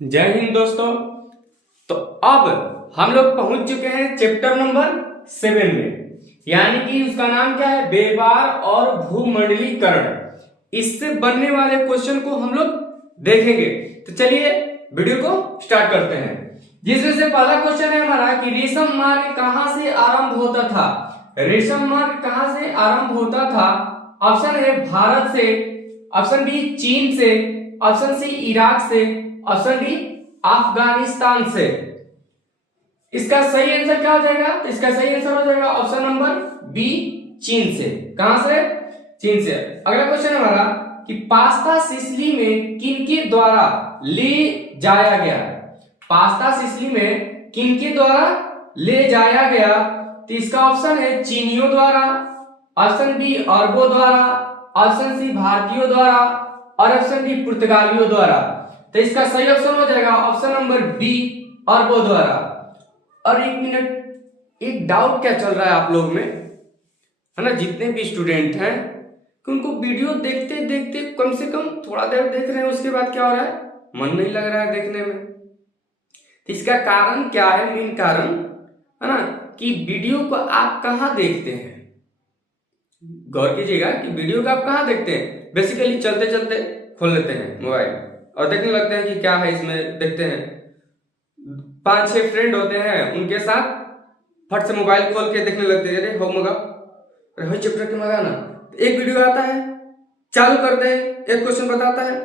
जय हिंद दोस्तों। तो अब हम लोग पहुंच चुके हैं चैप्टर नंबर 7 में, यानी कि उसका नाम क्या है, व्यापार और भूमंडलीकरण। इससे बनने वाले क्वेश्चन को हम लोग देखेंगे। तो चलिए वीडियो को स्टार्ट करते हैं, जिसमें से पहला क्वेश्चन है हमारा कि रेशम मार्ग कहां से आरंभ होता था। रेशम मार्ग कहां से आरंभ होता था? ऑप्शन है भारत से, ऑप्शन बी चीन से, ऑप्शन सी इराक से, ऑप्शन डी अफगानिस्तान से। इसका सही आंसर क्या हो जाएगा? तो इसका सही आंसर हो जाएगा ऑप्शन नंबर बी चीन से। कहां से? चीन से। अगला क्वेश्चन है हमारा कि पास्ता सिसिली में किनके द्वारा ले जाया गया। पास्ता सिसिली में किनके द्वारा ले जाया गया? तो इसका ऑप्शन है चीनियों द्वारा, ऑप्शन बी अरबों द्वारा, ऑप्शन सी भारतीयों द्वारा और ऑप्शन डी पुर्तगालियों द्वारा। तो इसका सही ऑप्शन हो जाएगा ऑप्शन नंबर बी अरबों द्वारा। और एक मिनट, एक डाउट क्या चल रहा है आप लोग में, है ना, जितने भी स्टूडेंट हैं कि उनको वीडियो देखते देखते कम से कम थोड़ा देर देख रहे हैं, उसके बाद क्या हो रहा है, मन नहीं लग रहा है देखने में। तो इसका कारण क्या है? मेन कारण है ना कि वीडियो को आप कहाँ देखते हैं। गौर कीजिएगा कि वीडियो को आप कहाँ देखते हैं। बेसिकली चलते चलते खोल लेते हैं मोबाइल और देखने लगते हैं कि क्या है इसमें, देखते हैं 5-6 फ्रेंड होते हैं, उनके साथ फट से मोबाइल खोल के देखने लगते हैं, अरे हो मगा, अरे हो चैप्टर के मगा ना। एक वीडियो आता है, चालू करते हैं, एक क्वेश्चन बताता है,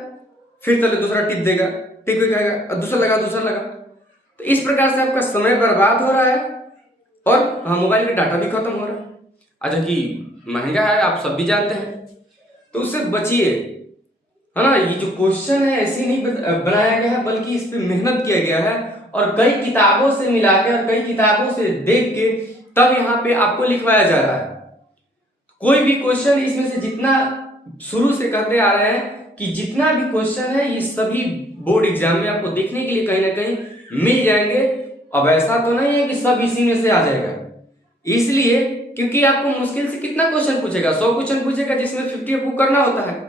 फिर चले दूसरा टिप देगा, टिप भी कहेगा और दूसरा लगा। तो इस प्रकार से आपका समय बर्बाद हो रहा है और हाँ, मोबाइल का डाटा भी खत्म हो रहा है। अच्छा कि महंगा है, आप सब भी जानते हैं, तो उससे बचिए, है ना। ये जो क्वेश्चन है ऐसे नहीं बनाया गया है, बल्कि इस पे मेहनत किया गया है और कई किताबों से मिला के और कई किताबों से देख के तब यहाँ पे आपको लिखवाया जा रहा है। कोई भी क्वेश्चन इसमें से जितना शुरू से कहते आ रहे हैं कि जितना भी क्वेश्चन है ये सभी बोर्ड एग्जाम में आपको देखने के लिए कहीं ना कहीं मिल जाएंगे। अब ऐसा तो नहीं है कि सब इसी में से आ जाएगा, इसलिए क्योंकि आपको मुश्किल से कितना क्वेश्चन पूछेगा, 100 क्वेश्चन पूछेगा, जिसमें 50 आपको करना होता है।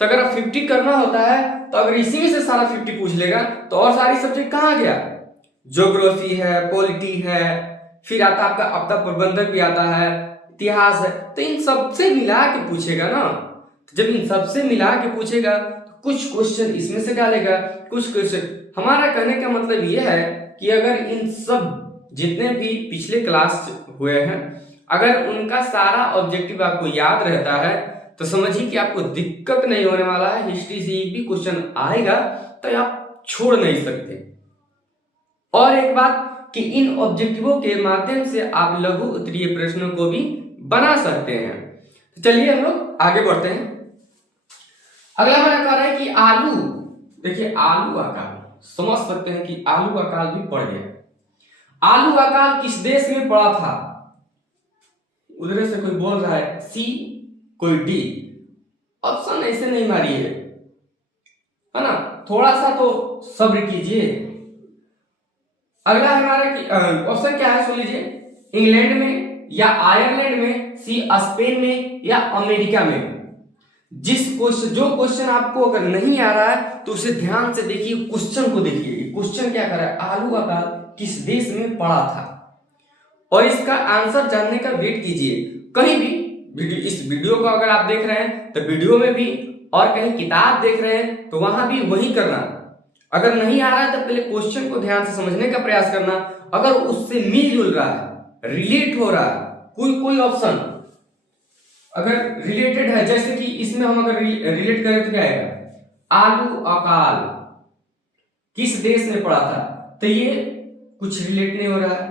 तो अगर 50 करना होता है तो अगर इसी में से सारा 50 पूछ लेगा तो और सारी सब्जेक्ट कहाँ गया? ज्योग्राफी है, पॉलिटी है, फिर आता आपका आपदा प्रबंधक भी आता है, इतिहास है, तो इन सबसे मिला के पूछेगा ना। तो जब इन सबसे मिला के पूछेगा तो कुछ क्वेश्चन इसमें से डालेगा, कुछ क्वेश्चन। हमारा कहने का मतलब यह है कि अगर इन सब जितने भी पिछले क्लास हुए हैं, अगर उनका सारा ऑब्जेक्टिव आपको याद रहता है तो समझिए कि आपको दिक्कत नहीं होने वाला है। हिस्ट्री से एक भी क्वेश्चन आएगा तो आप छोड़ नहीं सकते। और एक बात कि इन ऑब्जेक्टिवों के माध्यम से आप लघु उत्तरीय प्रश्नों को भी बना सकते हैं। तो चलिए हम लोग आगे बढ़ते हैं। अगला हमारा कह रहा है कि आलू, देखिए आलू अकाल, समझ सकते हैं कि आलू अकाल भी पड़ गया। आलू अकाल किस देश में पड़ा था? उधर से कोई बोल रहा है सी, कोई डी। ऑप्शन ऐसे नहीं मारिए, है ना, थोड़ा सा तो सब्र कीजिए। अगला हमारा ऑप्शन क्या है, सुन लीजिए, इंग्लैंड में या आयरलैंड में, सी स्पेन में या अमेरिका में। जो क्वेश्चन आपको अगर नहीं आ रहा है तो उसे ध्यान से देखिए, क्वेश्चन को देखिए। क्वेश्चन क्या कर रहा है, आलू अकाल किस देश में पड़ा था, और इसका आंसर जानने का वेट कीजिए। कहीं भी इस वीडियो को अगर आप देख रहे हैं तो वीडियो में भी, और कहीं किताब देख रहे हैं तो वहां भी वही करना। अगर नहीं आ रहा है तो पहले क्वेश्चन को ध्यान से समझने का प्रयास करना। अगर उससे मिलजुल रहा है, रिलेट हो रहा है, कोई ऑप्शन अगर रिलेटेड है, जैसे कि इसमें हम अगर रिलेट करें तो क्या आएगा, आलू अकाल किस देश में पड़ा था, तो ये कुछ रिलेट नहीं हो रहा है,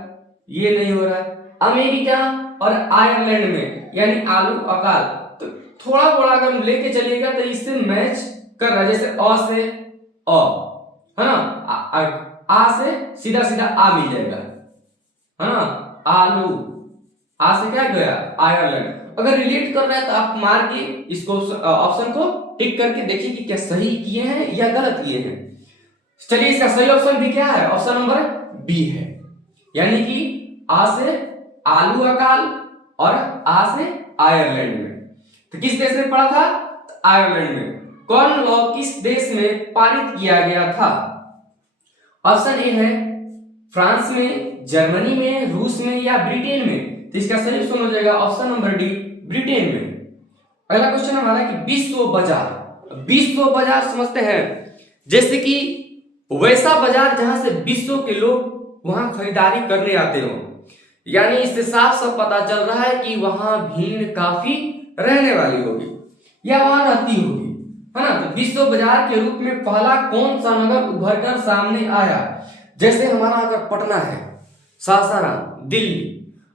ये नहीं हो रहा है। अमेरिका और आयरलैंड में, यानी आलू अकाल, तो थोड़ा थोड़ा अगर हम लेके चलिएगा तो इससे मैच कर रहा है। जैसे अ से अ, है ना, आ से सीधा सीधा आ मिल जाएगा, है ना, आलू, आ से क्या गया, आयरलैंड। अगर रिलेट कर रहा है तो आप मार के इसको ऑप्शन को टिक करके देखिए कि क्या सही किए हैं या गलत किए हैं। चलिए इसका सही ऑप्शन भी क्या है, ऑप्शन नंबर बी है, यानी कि आ से आलू अकाल और आ से आयरलैंड में। तो किस देश में पड़ा था, आयरलैंड में। कॉमन लॉ किस देश में पारित किया गया था? ऑप्शन ए है फ्रांस में, जर्मनी में, रूस में या ब्रिटेन में। तो इसका सही उत्तर हो जाएगा ऑप्शन नंबर डी, ब्रिटेन में। अगला क्वेश्चन हमारा कि विश्व बाजार। विश्व बाजार समझते हैं जैसे कि वैसा बाजार जहां से विश्व के लोग वहां खरीदारी करने आते हो, यानी इससे साफ साफ पता चल रहा है कि वहां भीड़ काफी रहने वाली होगी या वहां रहती होगी, है ना। तो विश्व बाजार के रूप में पहला कौन सा नगर उभरकर सामने आया? जैसे हमारा अगर पटना है, सासाराम, दिल्ली,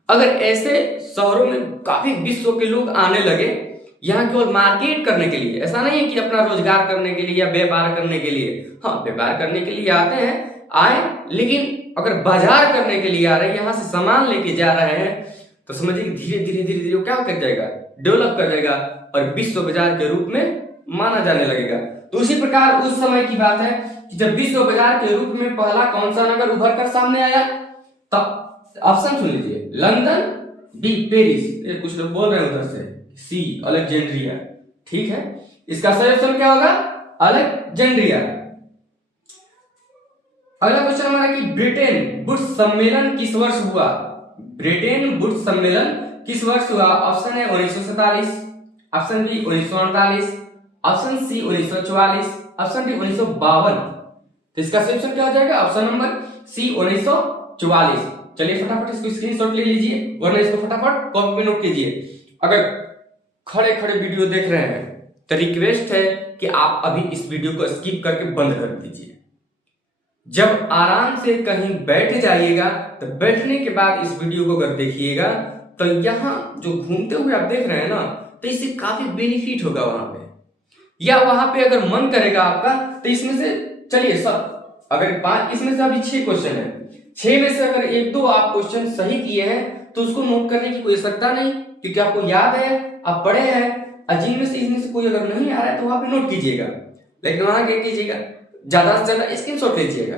अगर ऐसे शहरों में काफी विश्व के लोग आने लगे यहाँ केवल मार्केट करने के लिए, ऐसा नहीं है कि अपना रोजगार करने के लिए या व्यापार करने के लिए, हाँ व्यापार करने के लिए आते हैं, आए, लेकिन अगर बाजार करने के लिए आ रहे हैं, यहाँ से सामान लेके जा रहे हैं, तो समझिए धीरे धीरे धीरे धीरे क्या कर जाएगा, डेवलप कर जाएगा और विश्व बाजार के रूप में माना जाने लगेगा। तो उसी प्रकार उस समय की बात है कि जब विश्व बाजार के रूप में पहला कौन सा नगर उभर कर सामने आया, तब ऑप्शन सुन लीजिए, लंदन, बी पेरिस, कुछ लोग बोल रहे हैं उधर से, सी अलेक्जेंड्रिया, ठीक है। इसका सही ऑप्शन क्या होगा, अलेक्जेंड्रिया। अगला क्वेश्चन हमारा कि ब्रिटेन वुड्स सम्मेलन किस वर्ष हुआ? ब्रिटेन वुड्स सम्मेलन किस वर्ष हुआ? ऑप्शन है 1947, option B 1948, option C 1944, option D 1952। तो इसका सही ऑप्शन क्या हो जाएगा, ऑप्शन नंबर सी 1944। चलिए फटाफट इसको स्क्रीनशॉट ले लीजिए, वरना इसको फटाफट कॉपी में नोट कीजिए। अगर खड़े खड़े वीडियो देख रहे हैं तो रिक्वेस्ट है कि आप अभी इस वीडियो को स्किप करके बंद कर दीजिए। जब आराम से कहीं बैठ जाइएगा तो बैठने के बाद इस वीडियो को अगर देखिएगा तो यहाँ जो घूमते हुए आप देख रहे हैं ना, तो इससे काफी बेनिफिट होगा वहां पे, या वहां पे अगर मन करेगा आपका तो इसमें से चलिए सब, अगर 5 इसमें से अभी 6 क्वेश्चन है, 6 में से अगर 1-2 आप क्वेश्चन सही किए हैं तो उसको नोट करने की कोई आवश्यकता नहीं, क्योंकि आपको याद है, आप पढ़े हैं। जिनमें से इसमें से कोई अगर नहीं आ रहा है तो वहां पे नोट कीजिएगा, लेकिन वहां क्या कीजिएगा, ज्यादा से ज्यादा स्क्रीनशॉट लीजिएगा।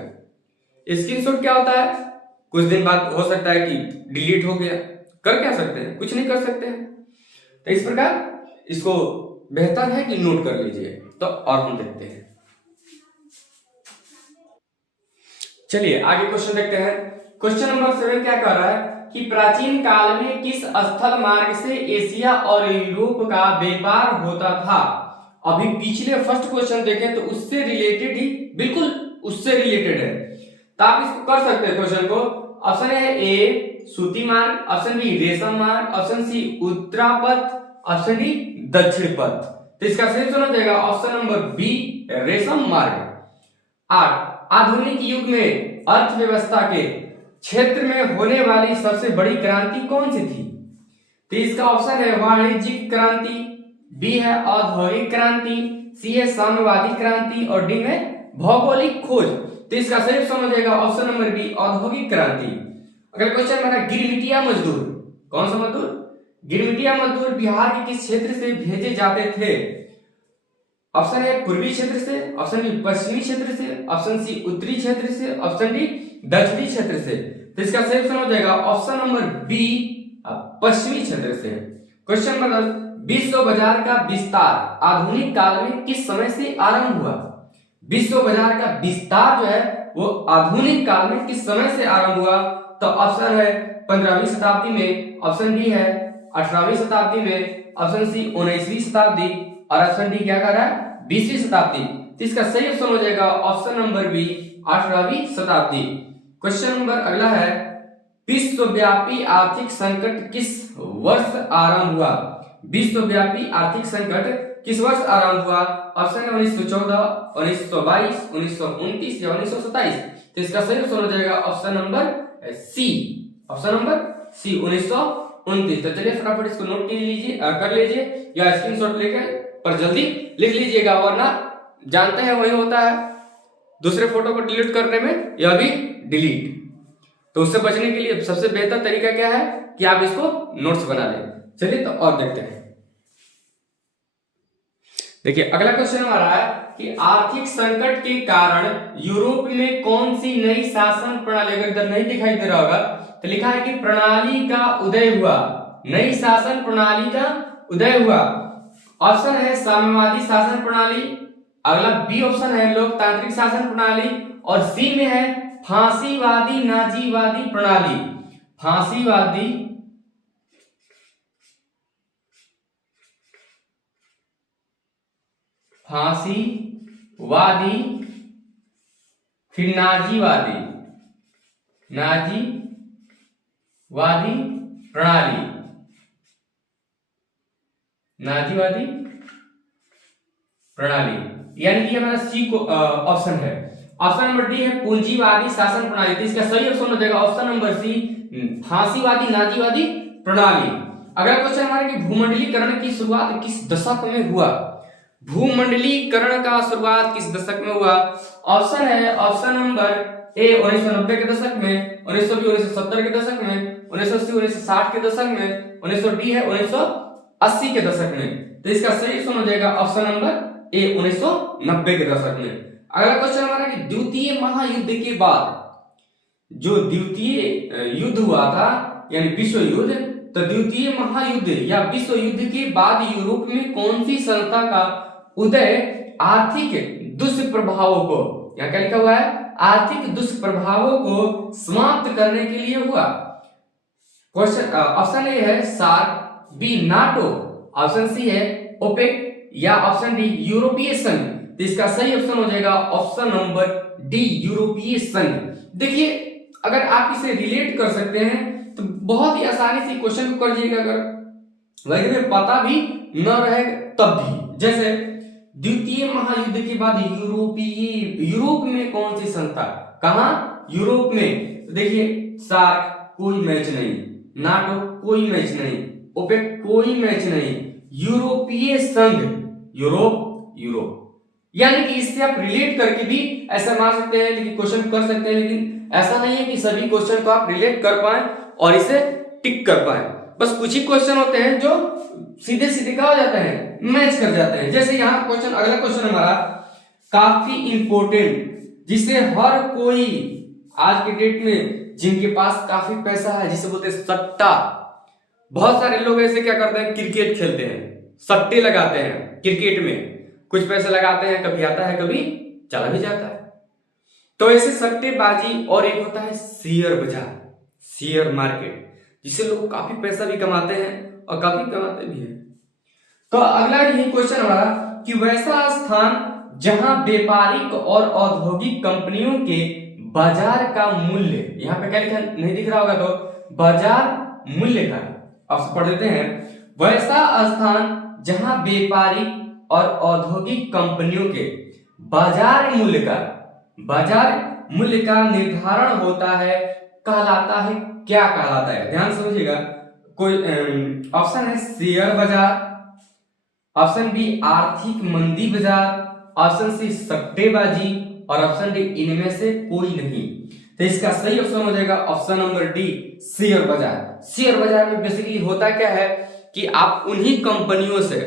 स्क्रीनशॉट क्या होता है, कुछ दिन बाद हो सकता है कि डिलीट हो गया, कर क्या सकते हैं, कुछ नहीं कर सकते हैं। तो इस प्रकार इसको बेहतर है कि नोट कर लीजिए। तो और हम देखते हैं, चलिए आगे क्वेश्चन देखते हैं। क्वेश्चन नंबर 7 क्या कह रहा है कि प्राचीन काल में किस स्थल मार्ग से एशिया और यूरोप का व्यापार होता था? अभी पिछले फर्स्ट क्वेश्चन देखें तो उससे रिलेटेड ही, बिल्कुल उससे रिलेटेड है, तो आप इसको कर सकते हैं क्वेश्चन को। ऑप्शन है ए सूती मार्ग, ऑप्शन बी रेशम मार्ग, ऑप्शन सी उत्तरापथ, ऑप्शन डी दक्षिण पथ। तो इसका सही उत्तर हो जाएगा ऑप्शन नंबर बी रेशम मार्ग। 8 आधुनिक युग में अर्थव्यवस्था के क्षेत्र में होने वाली सबसे बड़ी क्रांति कौन सी थी? तो इसका ऑप्शन है वाणिज्यिक क्रांति, बी है औद्योगिक क्रांति, सी है साम्यवादी क्रांति और डी में भौगोलिक खोज। तो इसका सही समझ जाएगा ऑप्शन नंबर बी औद्योगिक क्रांति। अगला क्वेश्चन मेरा, गिरमिटिया मजदूर, कौन सा मजदूर? गिरमिटिया मजदूर बिहार के किस क्षेत्र से भेजे जाते थे? ऑप्शन है पूर्वी क्षेत्र से, ऑप्शन बी पश्चिमी क्षेत्र से, ऑप्शन सी उत्तरी क्षेत्र से, ऑप्शन डी दक्षिणी क्षेत्र से। तो इसका सही ऑप्शन हो जाएगा ऑप्शन नंबर बी पश्चिमी क्षेत्र से। क्वेश्चन नंबर 10, विश्व बाजार का विस्तार आधुनिक काल में किस समय से आरंभ हुआ? विश्व बाजार का विस्तार जो है वो आधुनिक काल में किस समय से आरंभ हुआ? तो ऑप्शन है 15वीं शताब्दी में, ऑप्शन डी है 18वीं शताब्दी में, ऑप्शन सी 19वीं शताब्दी और ऑप्शन डी क्या कर रहा है 20वीं शताब्दी। तो इसका सही ऑप्शन हो जाएगा ऑप्शन नंबर बी 18वीं शताब्दी। क्वेश्चन नंबर अगला है, विश्वव्यापी आर्थिक संकट किस वर्ष आरंभ हुआ? विश्वव्यापी आर्थिक संकट किस वर्ष आरंभ हुआ? ऑप्शन है 1914, 1922, 1929 या 1927। तो इसका सही उत्तर हो जाएगा option number C, option number C 1929। तो चलिए फटाफट इसको नोट कर लीजिए या स्क्रीनशॉट लेकर पर जल्दी लिख लीजिएगा, वरना जानते हैं वही होता है दूसरे फोटो को डिलीट करने में या भी डिलीट। तो उससे बचने के लिए सबसे बेहतर तरीका क्या है कि आप इसको नोट्स बना लें। चलिए तो और देखते हैं। देखिए अगला क्वेश्चन हमारा है कि आर्थिक संकट के कारण यूरोप में कौन सी नई शासन प्रणाली, अगर इधर नहीं दिखाई दे रहा होगा तो लिखा है कि प्रणाली का उदय हुआ, नई शासन प्रणाली का उदय हुआ। ऑप्शन है साम्यवादी शासन प्रणाली, अगला बी ऑप्शन है लोकतांत्रिक शासन प्रणाली, और सी में है फांसीवादी नाजीवादी प्रणाली। फांसीवादी फिर नाजीवादी प्रणाली, नाजीवादी प्रणाली, यानी कि हमारा सी को ऑप्शन है। ऑप्शन नंबर डी है पूंजीवादी शासन प्रणाली, तो इसका सही ऑप्शन हो जाएगा ऑप्शन नंबर सी फांसीवादी नाजीवादी प्रणाली। अगला क्वेश्चन हमारे कि भूमंडलीकरण की शुरुआत किस दशक में हुआ? भूमंडलीकरण का शुरुआत किस दशक में हुआ? ऑप्शन है ऑप्शन नंबर ए 1990 के दशक में, 1920 1970 के दशक में, 1980 1960 के दशक में, 1920 है 1980 के दशक में। तो इसका सही ऑप्शन हो जाएगा ऑप्शन नंबर ए 1990 के दशक में। अगला क्वेश्चन हमारा कि द्वितीय महायुद्ध के बाद जो द्वितीय युद्ध हुआ था यानी विश्व युद्ध, तो द्वितीय महायुद्ध या विश्व युद्ध के बाद यूरोप में कौन सी संस्था का उदय आर्थिक दुष्प्रभावों को, यहाँ क्या लिखा हुआ है, आर्थिक दुष्प्रभावों को समाप्त करने के लिए हुआ? क्वेश्चन ऑप्शन ए है SAARC, B NATO, option C है ओपेक, या ऑप्शन डी यूरोपीय संघ। तो इसका सही ऑप्शन हो जाएगा ऑप्शन नंबर डी यूरोपीय संघ। देखिए अगर आप इसे रिलेट कर सकते हैं तो बहुत ही आसानी से क्वेश्चन को कर लीजिएगा, अगर वैसे में पता भी न रहे तब भी। जैसे द्वितीय महायुद्ध के बाद यूरोप में कौन सी संस्था, कहां, यूरोप में। तो देखिए सार्क कोई मैच नहीं, नाटो कोई मैच नहीं, ओपेक कोई मैच नहीं, यूरोपीय संघ, यूरोप, यानी कि इससे आप रिलेट करके भी ऐसा मान सकते हैं, लेकिन क्वेश्चन कर सकते हैं, लेकिन ऐसा नहीं है कि सभी क्वेश्चन को आप रिलेट कर पाए और इसे टिक कर पाए। बस कुछ ही क्वेश्चन होते हैं जो सीधे सीधे क्या हो जाते हैं, मैच कर जाते हैं। जैसे यहाँ क्वेश्चन, अगला क्वेश्चन हमारा काफी इंपॉर्टेंट, जिसे हर कोई आज के डेट में जिनके पास काफी पैसा है, जिसे बोलते हैं सट्टा। बहुत सारे लोग ऐसे क्या करते हैं, क्रिकेट खेलते हैं, सट्टे लगाते हैं क्रिकेट में, कुछ पैसे लगाते हैं, कभी आता है कभी चला भी जाता है। तो ऐसे सट्टेबाजी, और एक होता है शेयर बाजार, शेयर मार्केट, जिससे लोग काफी पैसा भी कमाते हैं और काफी कमाते भी हैं। तो अगला यही क्वेश्चन हमारा कि वैसा स्थान जहां व्यापारिक और औद्योगिक कंपनियों के बाजार का मूल्य, यहाँ पे क्या लिखा नहीं दिख रहा होगा, तो बाजार मूल्य का आप पढ़ लेते हैं। वैसा स्थान जहां व्यापारिक और औद्योगिक कंपनियों के बाजार मूल्य का निर्धारण होता है, कहलाता है, क्या कहलाता है, ध्यान समझिएगा। कोई ऑप्शन है शेयर बाजार, ऑप्शन बी आर्थिक मंदी बाजार, ऑप्शन सी सट्टेबाजी, और ऑप्शन डी इनमें से कोई नहीं। तो इसका सही ऑप्शन हो जाएगा ऑप्शन नंबर डी शेयर बाजार। शेयर बाजार में बेसिकली होता क्या है कि आप उन्हीं कंपनियों से,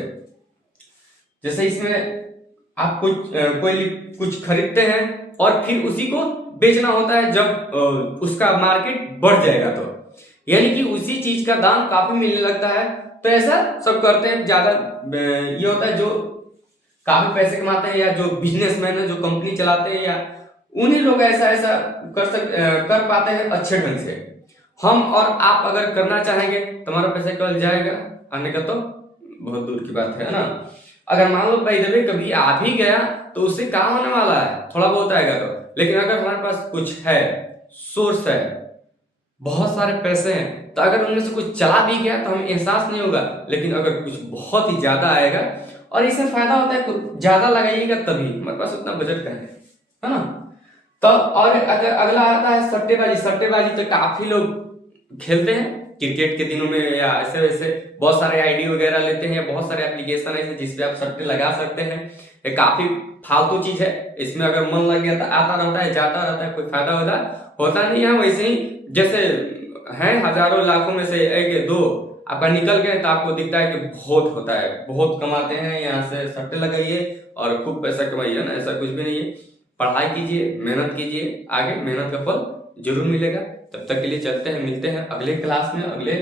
जैसे इसमें आप कोई कुछ खरीदते हैं और फिर उसी को बेचना होता है जब उसका मार्केट बढ़ जाएगा, तो यानी कि उसी चीज का दाम काफी मिलने लगता है। तो ऐसा सब करते हैं, ज्यादा ये होता है जो काफी पैसे कमाते हैं या जो बिजनेसमैन है, जो कंपनी चलाते हैं, या उन्हीं लोग ऐसा कर पाते हैं अच्छे ढंग से। हम और आप अगर करना चाहेंगे तो हमारा पैसा कल जाएगा, आने का तो बहुत दूर की बात है ना। अगर मान लो भाई जब कभी आ भी गया तो उससे काम होने वाला है, थोड़ा बहुत आएगा तो। लेकिन अगर हमारे पास कुछ है, सोर्स है, बहुत सारे पैसे हैं, तो अगर उनमें से कुछ चला भी गया तो हमें एहसास नहीं होगा। लेकिन अगर कुछ बहुत ही ज्यादा आएगा, और इससे फायदा होता है तो ज्यादा लगाइएगा तभी, हमारे पास उतना बजट का है ना। तो और अगर अगला आता है सट्टेबाजी। सट्टेबाजी तो काफी लोग खेलते हैं क्रिकेट के दिनों में, या ऐसे वैसे बहुत सारे आईडी वगैरह लेते हैं, बहुत सारे एप्लीकेशन है जिसपे आप सट्टे लगा सकते हैं। ये काफी फालतू चीज है, इसमें अगर मन लग गया तो आता रहता है, जाता रहता है, कोई फायदा होता नहीं है। वैसे ही जैसे हैं हजारों लाखों में से एक दो आपका निकल गए तो आपको दिखता है कि बहुत होता है, बहुत कमाते हैं, यहाँ से सट्टे लगाइए और खूब पैसा कमाइए ना, ऐसा कुछ भी नहीं है। पढ़ाई कीजिए, मेहनत कीजिए, आगे मेहनत का फल जरूर मिलेगा। तब तक के लिए चलते हैं, मिलते हैं अगले क्लास में अगले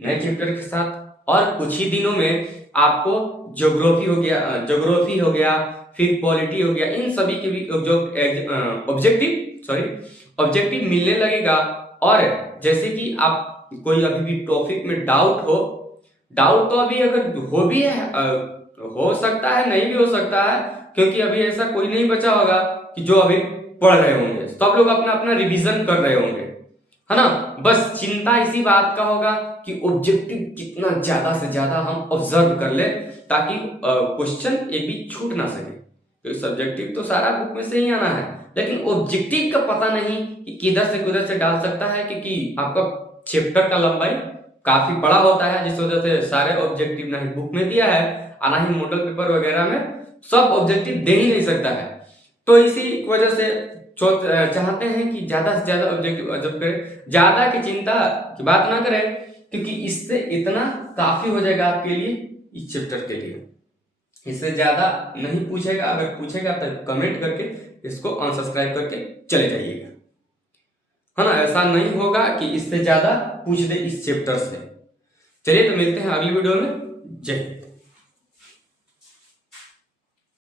नए चैप्टर के साथ। और कुछ ही दिनों में आपको ज्योग्राफी हो गया, फिर पॉलिटी हो गया, इन सभी के भी जो ऑब्जेक्टिव मिलने लगेगा। और जैसे कि आप कोई अभी भी टॉपिक में डाउट तो अभी अगर हो भी है, हो सकता है नहीं भी हो सकता है, क्योंकि अभी ऐसा कोई नहीं बचा होगा कि जो अभी पढ़ रहे होंगे, सब लोग अपना अपना रिवीजन कर रहे होंगे, है ना। बस चिंता इसी बात का होगा कि ऑब्जेक्टिव कितना ज्यादा से ज्यादा हम ऑब्जर्व कर ले, ताकि क्वेश्चन एक भी छूट ना सके। क्योंकि सब्जेक्टिव तो सारा बुक में से ही आना है, लेकिन ऑब्जेक्टिव का पता नहीं कि किधर से डाल सकता है, क्योंकि आपका चैप्टर का लंबाई काफी बड़ा होता है, जिस वजह से सारे ऑब्जेक्टिव ना ही बुक में दिया है और ना ही मॉडल पेपर वगैरह में सब ऑब्जेक्टिव दे ही नहीं सकता है। तो इसी वजह से चाहते हैं कि ज्यादा से ज्यादा ऑब्जेक्टिव ऑब्जर्व करें, ज्यादा की चिंता की बात ना करें, क्योंकि इससे इतना काफी हो जाएगा आपके लिए इस चैप्टर के लिए। इससे ज्यादा नहीं पूछेगा, अगर पूछेगा तो कमेंट करके इसको अनसब्सक्राइब करके चले जाइएगा, है ना। ऐसा नहीं होगा कि इससे ज्यादा पूछ दे इस चैप्टर से। चलिए तो मिलते हैं अगली वीडियो में। जय हिंद।